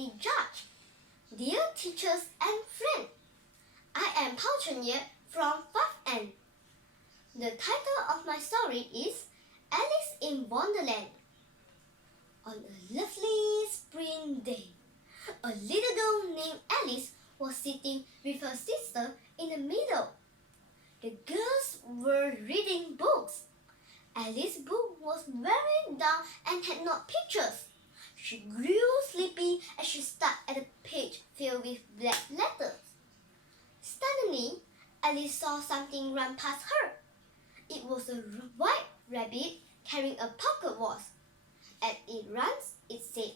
the judge. Dear teachers and friends, I am Pau Chen Yek from 5N. The title of my story is Alice in Wonderland. On a lovely spring day, a little girl named Alice was sitting with her sister in the middle. The girls were reading books. Alice's book was very dull and had no pictures. She grew sleepy as she stared at a page filled with black letters. Suddenly, Alice saw something run past her. It was a white rabbit carrying a pocket watch. As it runs, it said,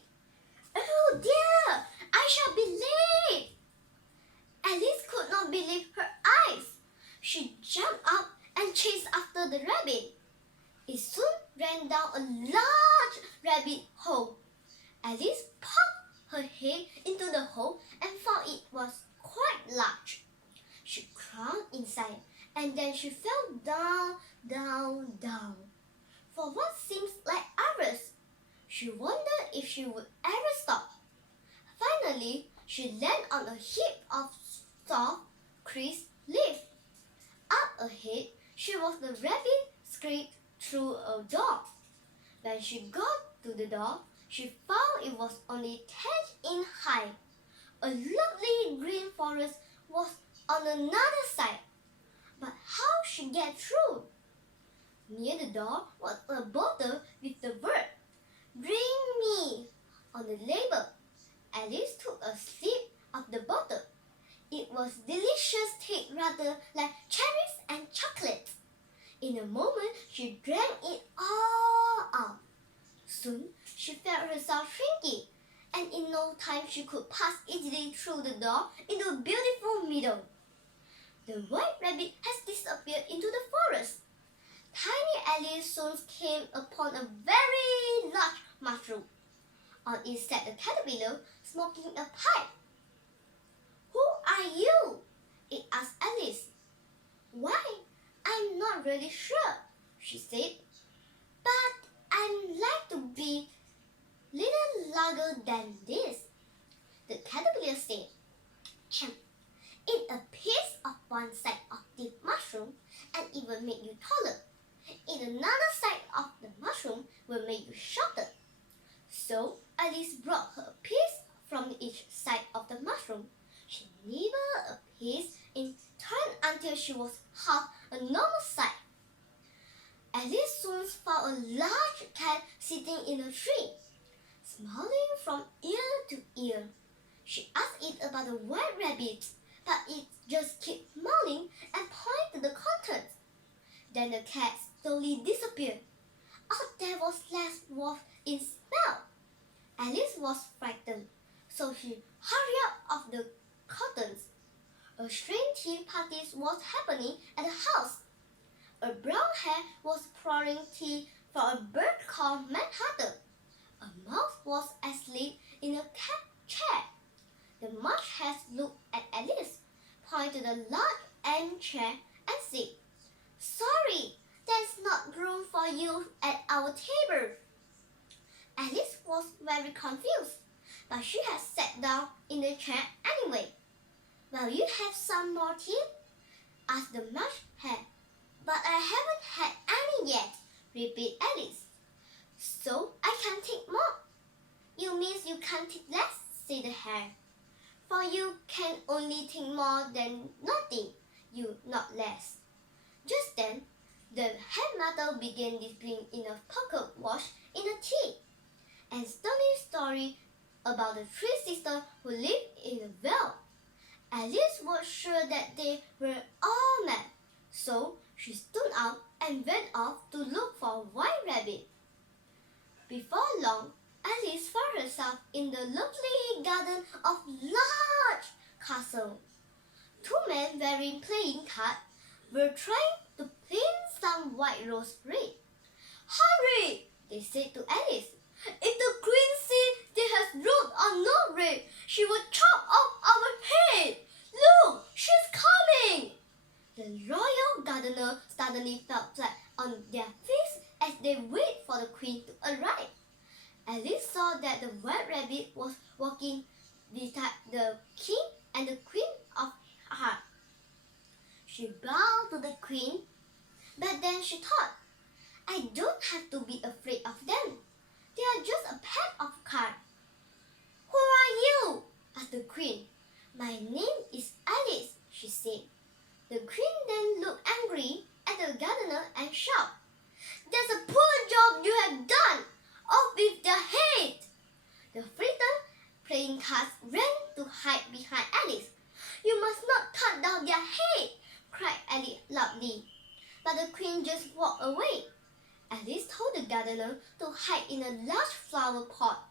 "Oh dear, I shall be late." Alice could not believe her eyes. She jumped up and chased after the rabbit. It soon ran down a large rabbit hole. Alice poked her head into the hole and found it was quite large. She crawled inside and then she fell down, down. For what seems like hours, she wondered if she would ever stop. Finally, she landed on a heap of soft, crisp leaves. Up ahead, she was the rabbit scraped through a door. When she got to the door, she found it was only 10 inches high. A lovely green forest was on another side. But how she get through? Near the door was a bottle with the word, "Bring me," on the label. Alice took a sip of the bottle. It was delicious, taste rather like cherries and chocolate. In a moment, she drank it all out. Soon, she felt herself shrinking, and in no time she could pass easily through the door into a beautiful meadow. The white rabbit has disappeared into the forest. Tiny Alice soon came upon a very large mushroom. On it sat a caterpillar smoking a pipe. "Who are you?" it asked Alice. "Why, I'm not really sure," she said. "But I'd like to be little larger than this." The caterpillar said, "Eat a piece of one side of the mushroom and it will make you taller. Eat another side of the mushroom will make you shorter." So Alice brought her a piece from each side of the mushroom. She nibbled a piece in turn until she was half a normal size. Alice soon found a large cat sitting in a tree, smiling from ear to ear. She asked it about the white rabbit, but it just kept smiling and pointed to the contents. Then the cat slowly disappeared. All there was left was its smell. Alice was frightened, so she hurried out of the curtains. A strange tea party was happening at the house. A brown hare was pouring tea for a bird called Manhattan. A mouse was asleep in a cat chair. The marsh hare looked at Alice, pointed to the large armchair and said, "Sorry, there's not room for you at our table." Alice was very confused, but she had sat down in the chair anyway. "Will you have some more tea?" asked the marsh hare. "But I haven't had any yet," repeated Alice. "So I can take more." "You mean you can't take less," said the hare. "For you can only take more than nothing, you not less." Just then, the headmaster began displaying in a pocket watch in the tea, and telling a story about the three sisters who lived in a well. Alice was sure that they were all mad, so she stood up and went off to look for a white rabbit. Before long, Alice found herself in the lovely garden of large castle. Two men wearing playing cards were trying to paint some white rose red. "Hurry!" they said to Alice. "If the queen sees there has root or no red, she will chop off our head. Look, she's coming!" The royal gardener suddenly fell flat on their face as they waited for the queen to arrive. Alice saw that the white rabbit was walking skin the king and the queen of heart. She bowed to the queen, but then she thought, I don't have to be afraid of them. They are just a pack of cards. Who are you? Asked the queen. My name is Alice, she said. The queen then looked angry at the gardener and shouted, That's a poor job you have done! Off with their head! The frightened playing cards ran to hide behind Alice. You must not cut down their head, cried Alice loudly. But the queen just walked away. Alice told the gardener to hide in a large flower pot.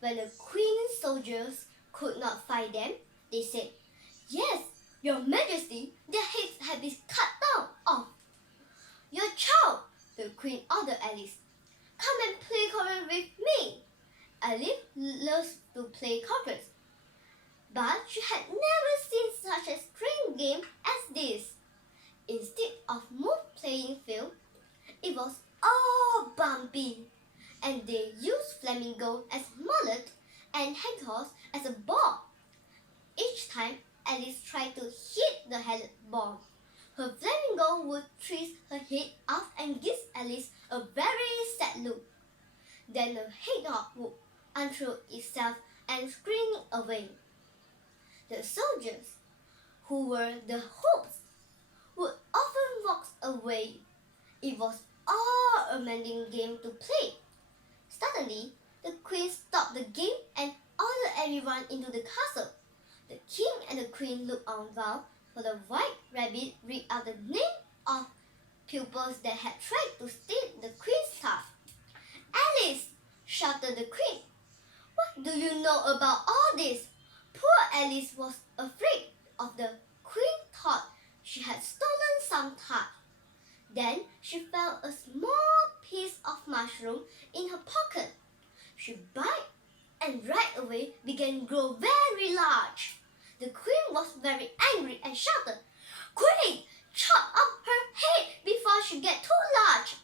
When the queen's soldiers could not find them, they said, Yes, your majesty, their heads have been cut down off. Your child, the queen ordered Alice. Come and play cards with me. Alice loves to play cards, but she had never seen such a strange game as this. Instead of smooth playing field, it was all bumpy, and they used flamingo as mullet and hedgehogs as a ball. Each time Alice tried to hit the head ball, her flamingo would twist her head off and give Alice a very sad look. Then the hedgehog would unthrow itself and scream away. The soldiers, who were the hopes, would often walk away. It was all a maddening game to play. Suddenly, the queen stopped the game and ordered everyone into the castle. The king and the queen looked on while the white rabbit read out the name of pupils that had tried to steal the queen's stuff. Alice, shouted the queen. What do you know about all this? Poor Alice was afraid of the queen thought she had stolen some tart. Then she found a small piece of mushroom in her pocket. She bit and right away began to grow very large. The queen was very angry and shouted, Quick, chop off her head before she gets too large.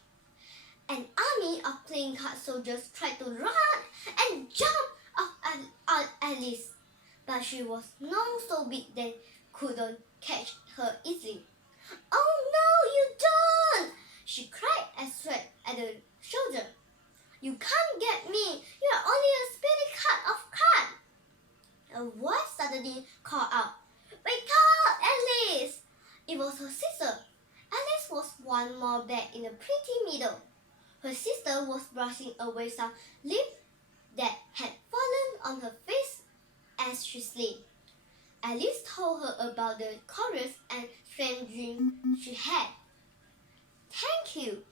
An army of playing card soldiers tried to run and jump off Alice, but she was not so big they couldn't catch her easily. Oh no, you don't! She cried and sweat at the soldier. You can't get me. You are only a spinning cut of cards. A voice suddenly called out, Wake up, Alice! It was her sister. Alice was one more back in the pretty middle. Her sister was brushing away some leaves that had fallen on her face as she slept. Alice told her about the chorus and strange dream she had. Thank you.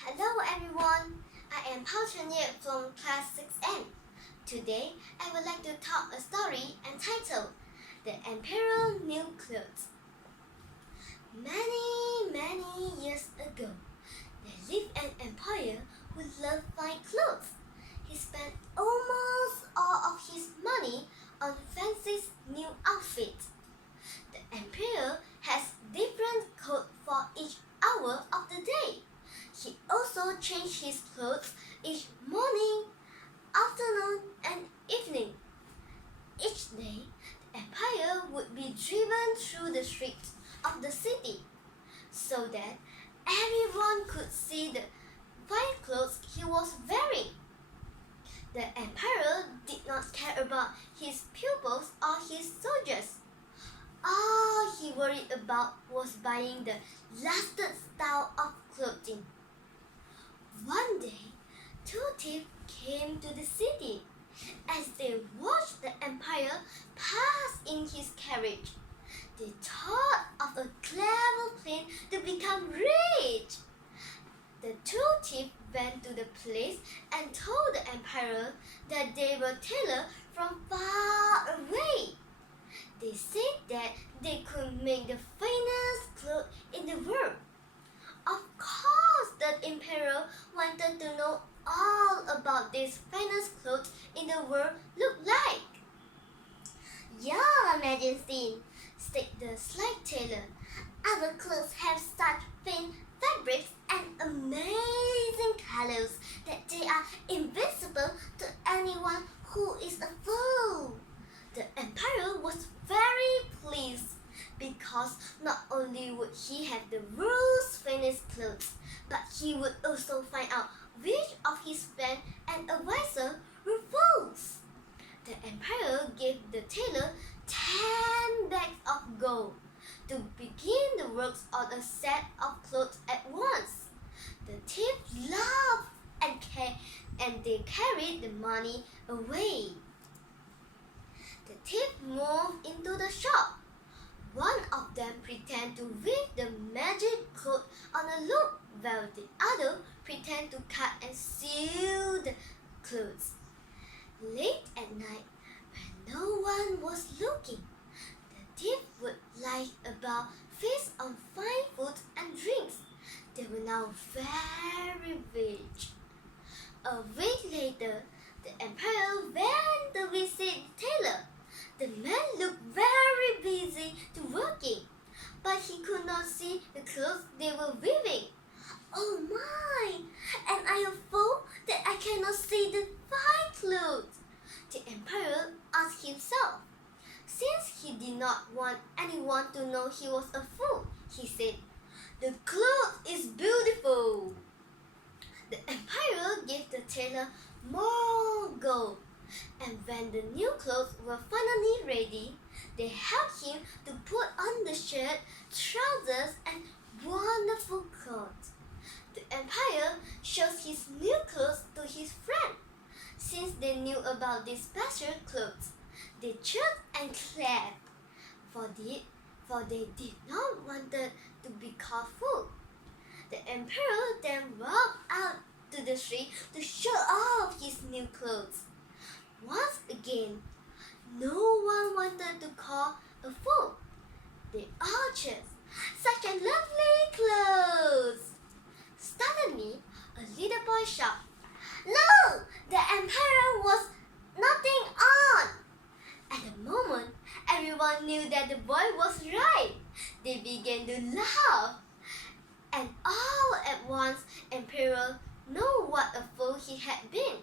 Hello everyone, I am Pau Chen Yek from class 6N. Today, I would like to talk a story entitled The Emperor's New Clothes. Many years ago, there lived an emperor who loved fine clothes. He spent almost all of his money on fancy new outfits. The emperor has different coats for each hour of the day. He also changed his clothes each morning, afternoon, and evening. Each day, the emperor would be driven through the streets of the city so that everyone could see the fine clothes he was wearing. The emperor did not care about his pupils or his soldiers. All he worried about was buying the latest style of clothing. One day, two thieves came to the city. As they watched the emperor pass in his carriage, they thought of a clever plan to become rich. The two thieves went to the place and told the emperor that they were tailors from far away. They said that they could make the finest clothes in the world. Of course, the emperor wanted to know all about these finest clothes in the world look like? Your Majesty, said the slight tailor, our clothes have such thin fabrics and amazing colors that they are invisible to anyone who is a fool. The emperor was very pleased because not only would he have the world's finest clothes, but he would also find out which of his friends and advisors were fools. The emperor gave the tailor 10 bags of gold to begin the works on a set of clothes at once. The thieves laughed and they carried the money away. The thief moved into the shop. One of them pretended to weave the magic cloth on a loop, while the other pretended to cut and sew the clothes. Late at night, when no one was looking, the thief would lie about, feast on fine food and drinks. They were now very rich. A week later, the emperor went to visit the tailor. The man looked very busy to working, but he could not see the clothes they were weaving. Oh my! Am I a fool that I cannot see the fine clothes? The emperor asked himself. Since he did not want anyone to know he was a fool, he said, "The cloth is beautiful." The emperor gave the tailor more gold, and when the new clothes were finally ready, they helped him to put on the shirt, trousers, and wonderful clothes. The emperor showed his new clothes to his friend. Since they knew about these special clothes, they cheered and clapped, for they did not want to be called fool. The emperor then walked out to the street to show off his new clothes. Once again, no one wanted to call a fool. They all cheered, "Such a lovely clothes!" Suddenly, a little boy shouted, "Look! The emperor was nothing on!" At the moment, everyone knew that the boy was right. They began to laugh. And all at once, Emperor knew what a fool he had been.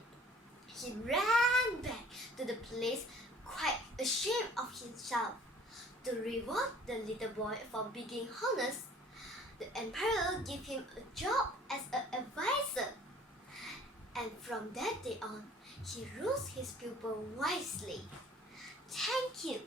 He ran back to the place, quite ashamed of himself. To reward the little boy for being honest, the emperor gave him a job as an advisor. And from that day on, he rules his pupil wisely. Thank you.